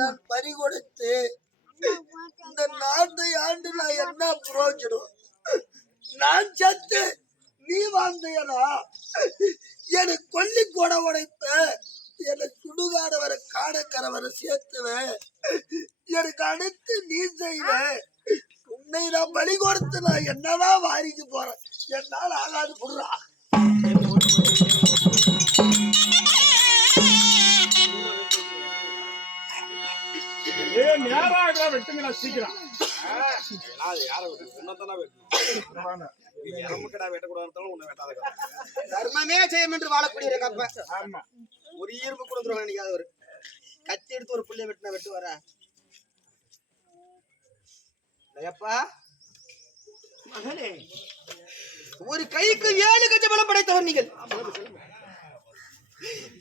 நான் பறி கொடுத்து இந்த நாட்டை ஆண்டு நான் என்ன புரோஜனம்? நான் சத்து நீ வாழ்ந்தையனா? எனக்கு கொல்லி கொடை உடைப்ப, என்னை சுடுகாட வர காடக்கரை வர சேர்த்துவேன், எனக்கு அடுத்து நீ செய்வ. உன்னை நான் பலி கொடுத்து நான் என்னதான் வாரிக்கு போறேன்? என்னால் ஆகாது புடுறா. சீக்கிரம் தர்மமே செய்யும் என்று வாழக்கூடிய கப்ப ஒரு ஈர்ப்பு கொடுத்துருவாங்க. நினைக்காத ஒரு கத்தி எடுத்து ஒரு புள்ளைய வெட்டின வெட்டு வர அப்பா மகனே, ஒரு கைக்கு 7 கஜ பலம் படைத்தவர் நீங்கள்.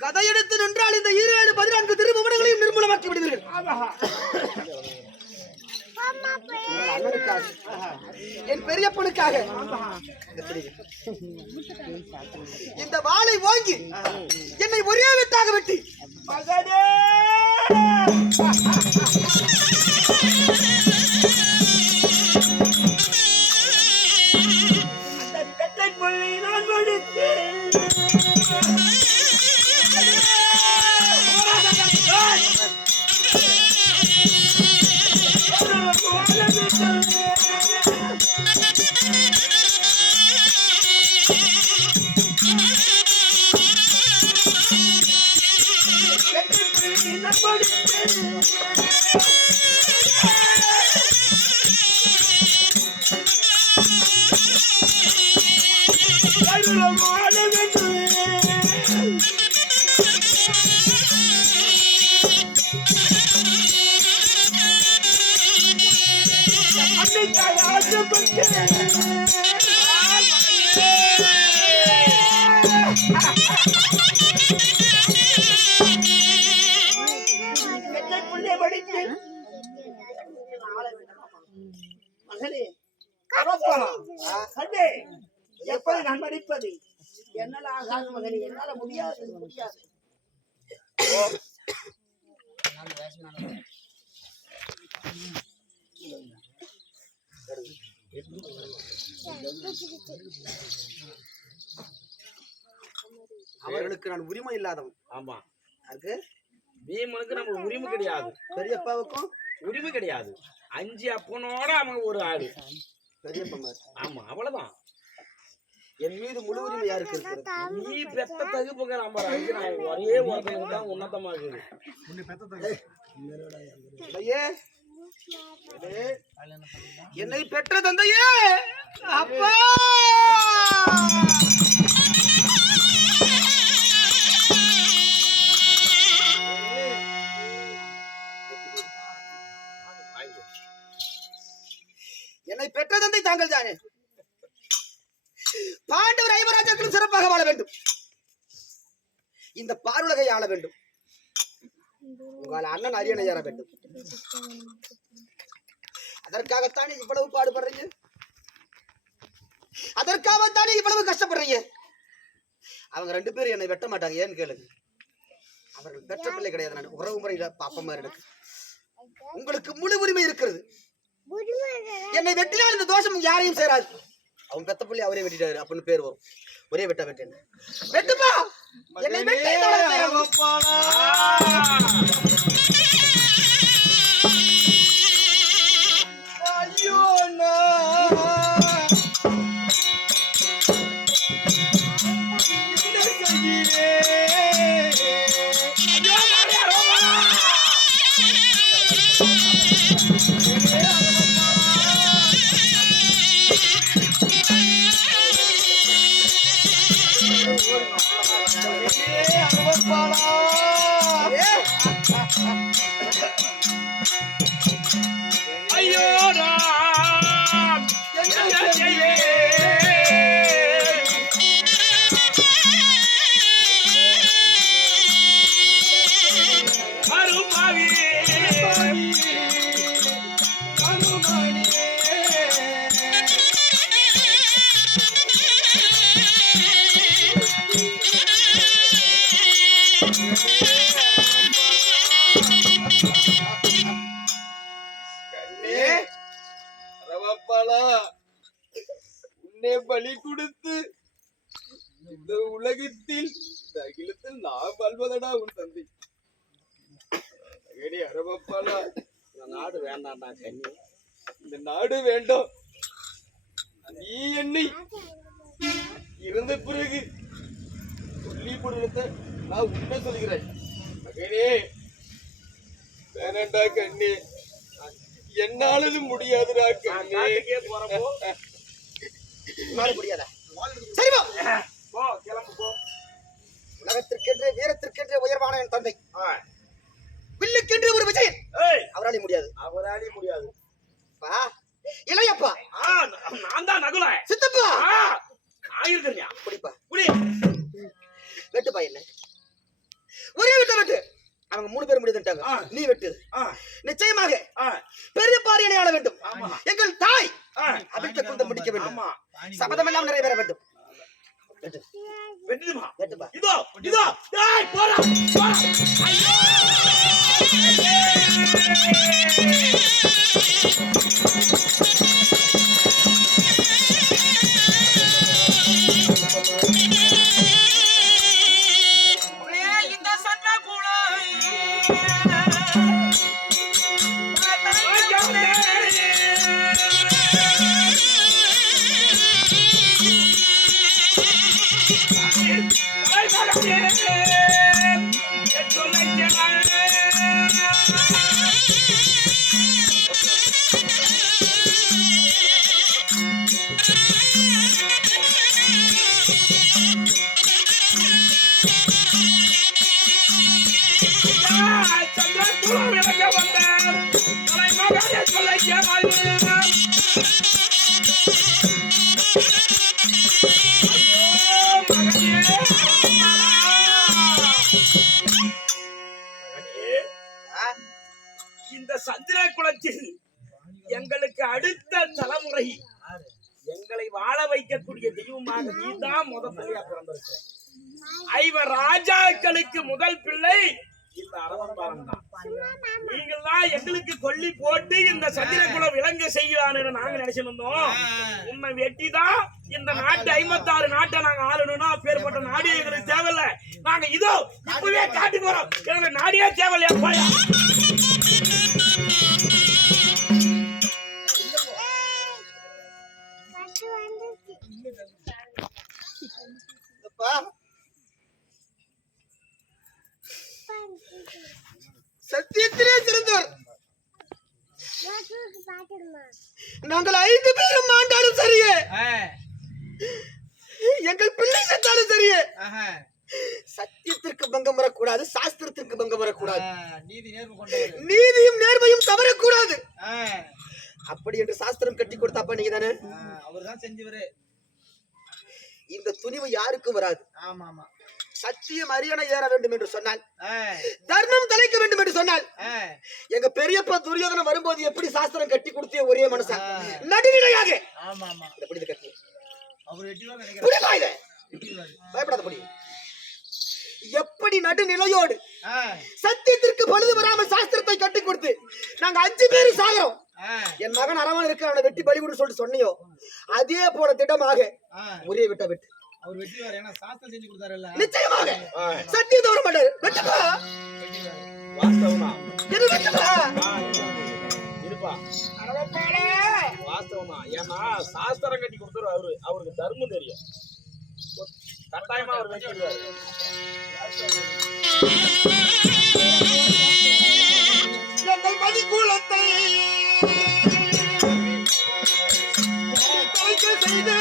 கதை எடுத்து நின்றால் இந்த 14 திருபுவனங்களையும் நிர்மூலமாக்கி விடுவீர்கள். என் பெரியப்பனுக்காக இந்த வாளை வாங்கி என்னை ஒரே வெட்டாக வெட்டி எப்படி நான் மடிப்பது? என்னால ஆகாது மகனே, என்னால முடியாது முடியாது. அவர்களுக்கு நான் உரிமை இல்லாதவன். ஆமா, அது பீமனுக்கு நம்ம உரிமை கிடையாது, பெரியப்பாவுக்கும் உரிமை கிடையாது. 5 அப்பனோட அவன் ஒரு ஆடு பெரியப்பா. ஆமா, அவ்வளவுதான். என் மீது முழு உரிமை யாருக்கு இருக்கிறது? நீ பெத்த தகுப்புங்க. நம்ம ஒரே ஒருத்தனுக்கு தான் உன்னதமா இருக்குது. என்னை பெற்ற தந்தையே, அப்பா என்னை பெற்ற தந்தை தாங்கள் தானே. பாண்டவர் 5 ராஜாக்களும் சிறப்பாக வாழ வேண்டும், இந்த பார்வுலகை ஆள வேண்டும், உங்கள் அண்ணன் அரியணை ஏற வேண்டும். அதற்காகத்தானே இவ்வளவு பாடுபடுறீங்க, அதற்காகத்தானே இவ்வளவு கஷ்டப்படுறீங்க. அவங்க 2 பேரும் என்னை வெட்ட மாட்டாங்க. ஏன்னு கேளுங்க, அவர்கள் பெற்ற பிள்ளை கிடையாது. நான் உறவு முறையில பாப்பமா இருக்கு. உங்களுக்கு முழு உரிமை இருக்கிறது. என்னை வெட்டினால் இந்த தோஷம் யாரையும் சேராது. அவன் பெத்த பிள்ளை அவரே வெட்டிட்டாரு அப்படின்னு பேர் வரும். ஒரே வெட்ட வெட்டேன் வெட்டுப்பா என்னை வெட்டி ஐயோ Bye. உன்னை பலி கொடுத்து இந்த உலகத்தில் இந்த அகிலத்தில் நான் வாழ்வதடா உன் தந்தை. அரவப்பாலா, இந்த நாடு வேண்டாம்டா கண்ணி, இந்த நாடு வேண்டாம். நீ என்னை இருந்த பிறகு சொல்லி போடுறத நான் உண்மை சொல்கிறேன். மகனே வேணாண்டா கண்ணே, என்னாலது முடியாதுடா கண்ணே. நாட்டுக்கே போறப்போ முடியாதா? சரி போ, கிளம்பு போ. உலகத்திற்கென்று வீரத்திற்கென்று உயர்வான என் தந்தை வில்லுக்கென்று ஒரு விஜயன், அவராலே முடியாது. அவராலே முடியாது. இளையப்பா, நான் தான் நகுல சித்தப்பா, ஆயிருக்கா குடிப்பா, குடி. வெட்டுப்பா, என்ன ஒரே வெட்ட வெட்டு. அவங்க 3 பேர் முடிந்துட்டாங்க, நீ வெட்டு. நிச்சயமாக பெரிய பாரியனை ஆள வேண்டும். எங்கள் தாய் அபித்த குந்தம் முடிக்க வேண்டும். சபதம் எல்லாம் நிறைவேற வேண்டும். வெட்டுமா? வெட்டுப்பா. இதோ இதோ, டேய் போடா போடா. ஐயோ! இந்த சந்திர குலத்தில் எங்களுக்கு அடுத்த தலைமுறை எங்களை வாழ வைக்கக்கூடிய தெய்வமாக நீதான் முதல் பிள்ளையா பிறந்திருக்க. 5 ராஜாக்களுக்கு முதல் பிள்ளை இந்த அரவப்பாலன் தான். நீங்கள் தான் எங்களுக்கு கொல்லி போட்டு இந்த சந்திரகுல விளங்க செய்யலான்னு நாங்க நினைச்சிருந்தோம். உண்மை வெட்டிதான் இந்த நாட்டு 56 நாட்டை நாங்க ஆளணும்னா பேர்பட்ட நாடு எங்களுக்கு தேவையில்லை. நாங்க இதோ இப்பவே காட்டுக்கு வரோம். எங்களுக்கு நாடியே தேவையில்லையா போயா? சத்தியத்திலே சிறந்தவர் நாங்கள் 5 பேரும் மாண்டாலும் சரியே, எங்கள் பிள்ளை செத்தாலும் சரியே, சத்தியத்திற்கு பங்கம் வரக்கூடாது, சாஸ்திரத்திற்கு பங்கம் வரக்கூடாது, நீதியும் நேர்மையும் தவறக்கூடாது. அப்படி என்று சாஸ்திரம் கட்டி கொடுத்தாப்பா நீங்க தானே? அவர்தான் செஞ்சவரு. இந்த துணிவு யாருக்கும் வராது. சத்தியம் அரியணை ஏற வேண்டும் என்று சொன்னால், தர்மம் தலைக்க வேண்டும் என்று சொன்னால், எங்க பெரியப்பா துரியோதனன் வரும்போது எப்படி சாஸ்திரம் கட்டி கொடுத்திய ஒரே மனுஷன் நடுநிலையாக பயப்படாத படி. எப்படி நடுநிலையோடு சத்தியத்திற்கு பழுது வராமல் சாஸ்திரத்தை கட்டி கொடுத்து நாங்க 5 பேரும் சாகிறோம். என் மகன் அரவன் இருக்க, அவனை வெட்டி பலி கொடு சொல்லிட்டு சொன்னியோ, அதே போல திட்டமாக ஒரே விட்ட வெட்டு. அவர் வெட்டிவார், ஏன்னா சாஸ்திரம் செஞ்சு கொடுத்தாருல்ல. நிச்சயமாக சத்தியம் தவற மாட்டாரு. வெட்டுப்பா, வாஸ்தவமா இது வெட்டுப்பா. இருப்பா வாஸ்தவமா. ஏன்னா சாஸ்திரம் கட்டி கொடுத்துரு அவருக்கு தர்மம் தெரியும். கட்டாயமா அவர் வெட்டிடுவாரு. எங்கள் மதிக்குலத்தை செய்து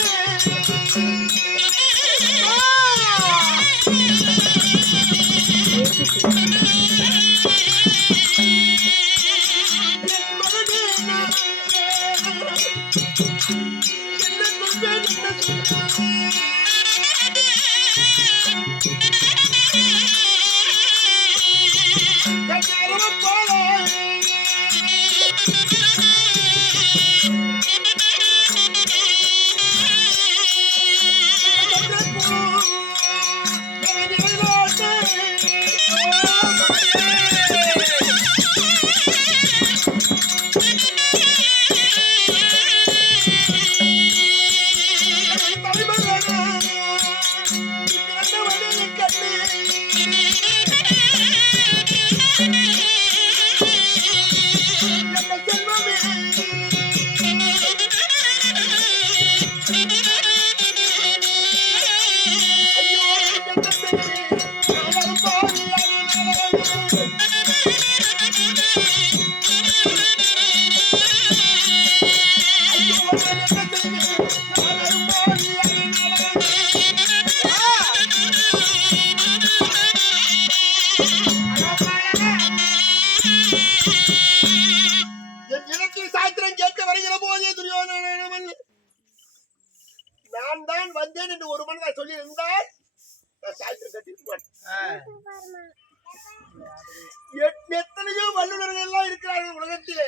எத்தனையோ வல்லுநர்கள் எல்லாம் இருக்கிறார்கள் உலகத்திலே.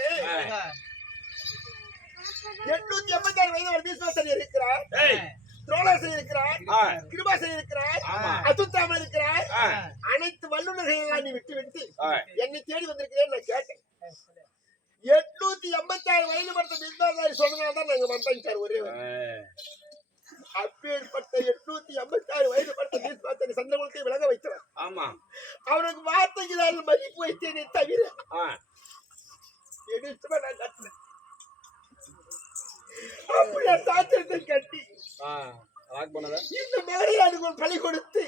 886 வயது ஒரு பீஷ்மாசன் இருக்கிறார், துரோணாசன் இருக்கிறார், கிருபாசன் இருக்கிறார், அசுத்தாமன் இருக்கிறார். அனைத்து வல்லுநர்கள் எல்லாம் நீ விட்டு விட்டு என்னை தேடி வந்திருக்கிறேன். நான் கேட்டேன், 886 வயது படுத்த பீஷ்மாசாரி சொன்னதால்தான் நாங்க வந்தோம் சார். ஒரே அப்பேற்பட்ட 886 வயது படுத்த பீஷ்மாசாரி சந்திரகுலத்தை விலக வைக்கிறார். ஆமா, அவனுக்கு வார்த்தைக்கு நான் மதிப்பு வைத்தேனே தவிர எடுத்துமா நான் கட்டினேன். அப்படியே சாத்திரத்தை கட்டி இந்த மகரையானுக்கு ஒரு பலி கொடுத்து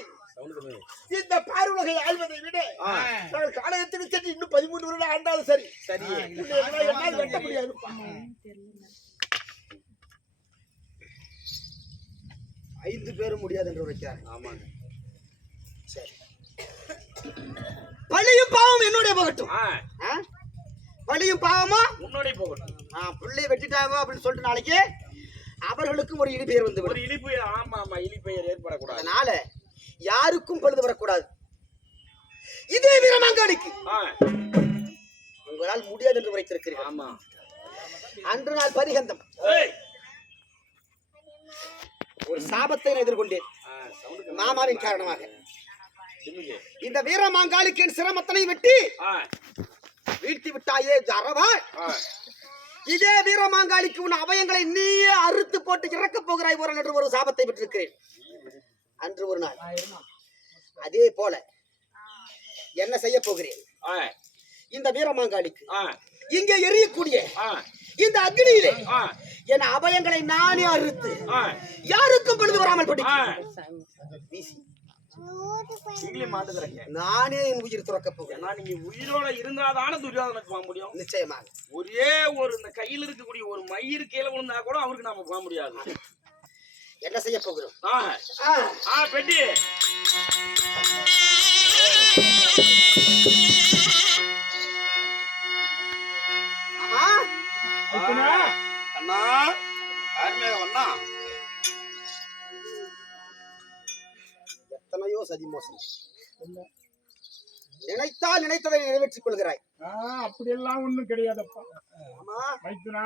இந்த பார்வலகை ஆழ்வதை விட நான் காலகத்துக்கு சென்று இன்னும் 13 வருடம் ஆண்டாலும் சரி என்னால் வெட்ட முடியாது. 5 பேரும் முடியாது என்று உரைக்கிறார். ஆமாங்க. சரி, பழியும் பாவம் என்னுடைய போகட்டும். பழியும் பாவமா முன்னோடி போகட்டும். பிள்ளைய வெட்டிட்டாங்க அப்படின்னு சொல்லிட்டு நாளைக்கு அவர்களுக்கும் ஒரு இழிபெயர் வந்து ஒரு இழிப்பெயர். ஆமா ஆமா, இழிப்பெயர் ஏற்படக்கூடாது. அதனால யாருக்கும் பழுது வரக்கூடாது. இதே வீரமாங்காளிக்கு உங்களால் முடியாது என்று உரைத்திருக்கிறீர்கள். ஆமா, அன்று நாள் பரிகந்தம் ஒரு சாபத்தை நான் எதிர்கொண்டேன் மாமாவின் காரணமாக. இந்த வீரமாங்காளிக்கு என் சிரமத்தனை வெட்டி வீழ்த்தி விட்டாயே ஜரவா. இதே வீரமாங்காளிக்கு உன் அவயங்களை நீயே அறுத்து போட்டு இறக்கப் போகிறாய் என்று ஒரு சாபத்தை பெற்றிருக்கிறேன் அன்று ஒரு நாள். அதே போல என்ன செய்ய போகிறேன்? இந்த வீரமாங்காளிக்கு இங்கே எரியக்கூடிய இந்த அக்னியிலே என் அவயங்களை நானே அறுத்து யாருக்கும் பழுது வராமல் படி நானே என் உயிர் துறக்க போகிறேன். நீங்க உயிரோட இருந்தாதான துரியோதனுக்கு போக முடியும். நிச்சயமாக ஒரே ஒரு இந்த கையில் இருக்கக்கூடிய ஒரு மயிர் கீழே விழுந்தா கூட அவருக்கு நாம போக முடியாது. என்ன செய்ய போகிறோம்? பெட்டி அண்ணா எத்தனையோ சதி மோசம். நினைத்தால் நினைத்ததை நிறைவேற்றிக் கொள்கிறாய். அப்படியெல்லாம் ஒண்ணும் கிடையாதுப்பா.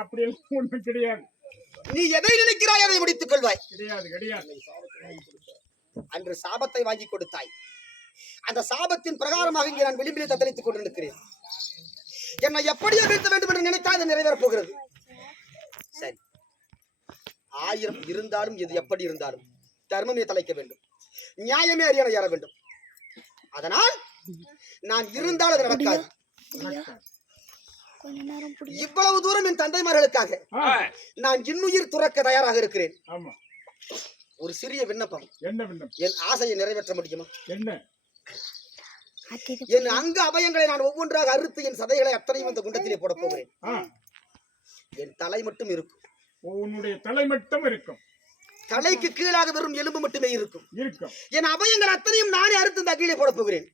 அப்படியெல்லாம் ஒண்ணும் கிடையாது. நீ எதை நினைக்கிறாய் அதை முடித்துக் கொள்வாய். கிடையாது கிடையாது. அன்று சாபத்தை வாங்கி கொடுத்தாய். அந்த சாபத்தின் பிரகாரமாக இங்கே நான் விளிம்பிலே தத்தளித்துக் கொண்டிருக்கிறேன். என்னை எப்படியோ வீழ்த்த வேண்டும் என்று நினைத்தால் அது நிறைவேறப் போகிறது. சரி, 1000 இருந்தாலும் இது எப்படி இருந்தாலும் தர்மமே தலைக்க வேண்டும், நியாயமே அரியணை ஏற வேண்டும். அதனால் நான் இருந்தால் அது நடக்காது. இவ்வளவு தூரம் என் தந்தைமார்களுக்காக நான் இன்னுயிர் துறக்க தயாராக இருக்கிறேன். ஒரு சிறிய விண்ணப்பம். என்ன விண்ணப்பம்? என் ஆசையை நிறைவேற்ற முடியுமா? என்ன? என் அங்க அபயங்களை நான் ஒவ்வொன்றாக அறுத்து என் சதைகளை அத்தனையும் அந்த குண்டத்திலே போட போகிறேன். என் தலை மட்டும் இருக்கும். உன்னுடைய தலை மட்டும் இருக்கும். தலைக்கு கீழாக வெறும் எலும்பு மட்டுமே இருக்கும். என் அபயங்கள் அத்தனையும் நானே அறுத்து இந்த அகிலே போட போகிறேன்.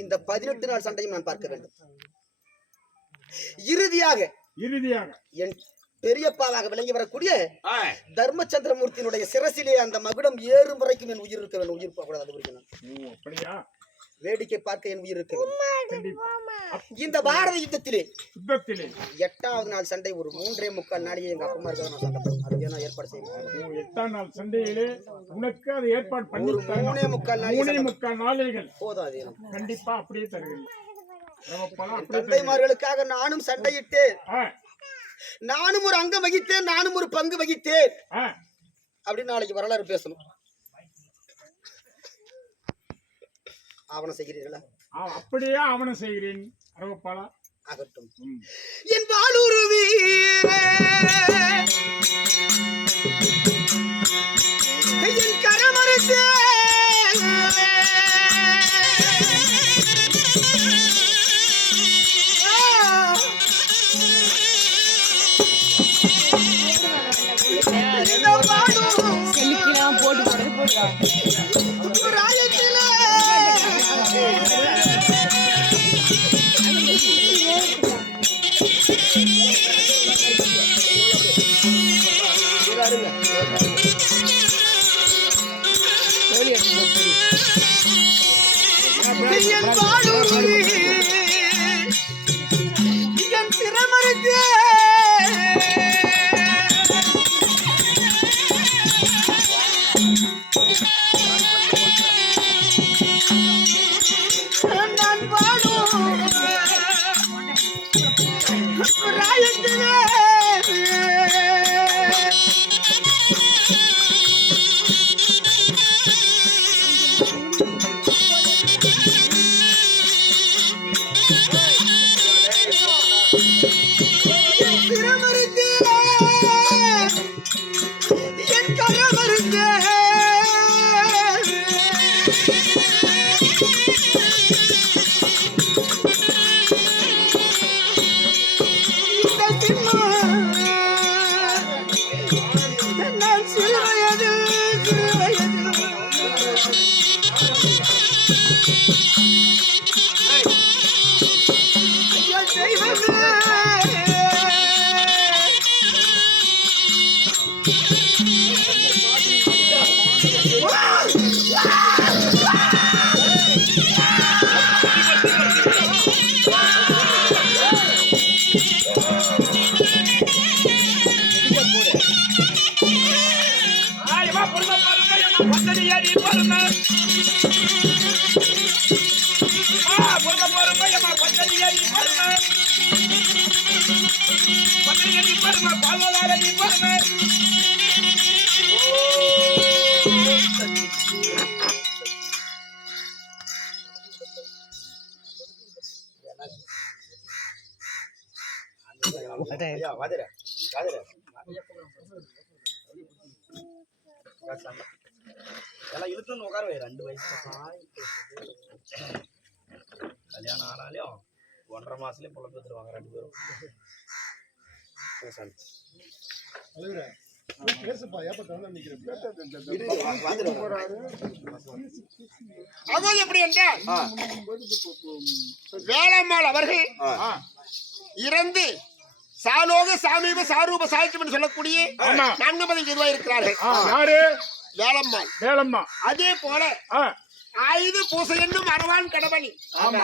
இந்த 18 நாள் சண்டையும் நான் பார்க்க வேண்டும். இறுதியாக என் பெரியப்பாவாக விளங்கி வரக்கூடிய தர்மச்சந்திரமூர்த்தியினுடைய சிரசிலே அந்த மகுடம் ஏறும் வரைக்கும் என் உயிர் இருக்க வேண்டும். உயிர் போகக்கூடாது. வேடிக்கை பார்க்க என் உயிர் இருக்க வேண்டும். இந்த பாரத யுத்தத்திலே 8வது நாள் சண்டை ஒரு 3.25 நாளையே எங்க அப்பா இருக்க நான் சண்டை போடுவேன். அதுக்கு நான் ஏற்பாடு செய்வேன். 8ஆம் நாள் சண்டையிலே உனக்கு அது ஏற்பாடு பண்ணி 3.25 நாளைகள் போதாது. கண்டிப்பா அப்படியே தருகிறேன். தந்தைமார்களுக்காக நானும் சண்டையிட்டேன். நானும் ஒரு அங்கம் வகித்தேன், நானும் ஒரு பங்கு வகித்தேன் அப்படின்னு நாளைக்கு வரலாறு பேசணும். ஆவணம் செய்கிறீர்களா? அப்படியே ஆவணம் செய்கிறேன். அரவப்பாளா ஆகட்டும். என் வாளுருவி என் கரமரத்தே போட்டு என் கரமருந்தே இந்த சின்னம் நான் சிறுவயதில் ஐயா தெய்வமே எம்மா பொறுமை பாருங்க, எம்மா பந்தடி ஏறி பாருங்க. பொறுமை பாருங்க, எம்மா பந்தடி ஏறி பாருங்க. பந்தடி ஏறி பாருங்க, பால்வாலால நீ பாருங்க. ஐயா வாதிர வாதிர எல்லாம் இழுத்துன்னு உட்கார வை 2 வயசு கல்யாணம் ஆனாலையும் 1.5 மாசத்துலயே பொழப்பு எடுத்துருவாங்க 2 பேரும். அகோது எப்படி என்றால் வேளம்மாள் அவர்கள் இறந்து சாலோக சாமீப சாரூப சாய்ச்சி என்று சொல்லக்கூடிய 4 பதில் இருக்கிறார்கள். யாரு? வேளம்மாள். வேலம்மா. அதே போல ஆயுத பூசை என்னும் அரவான் கடவுளி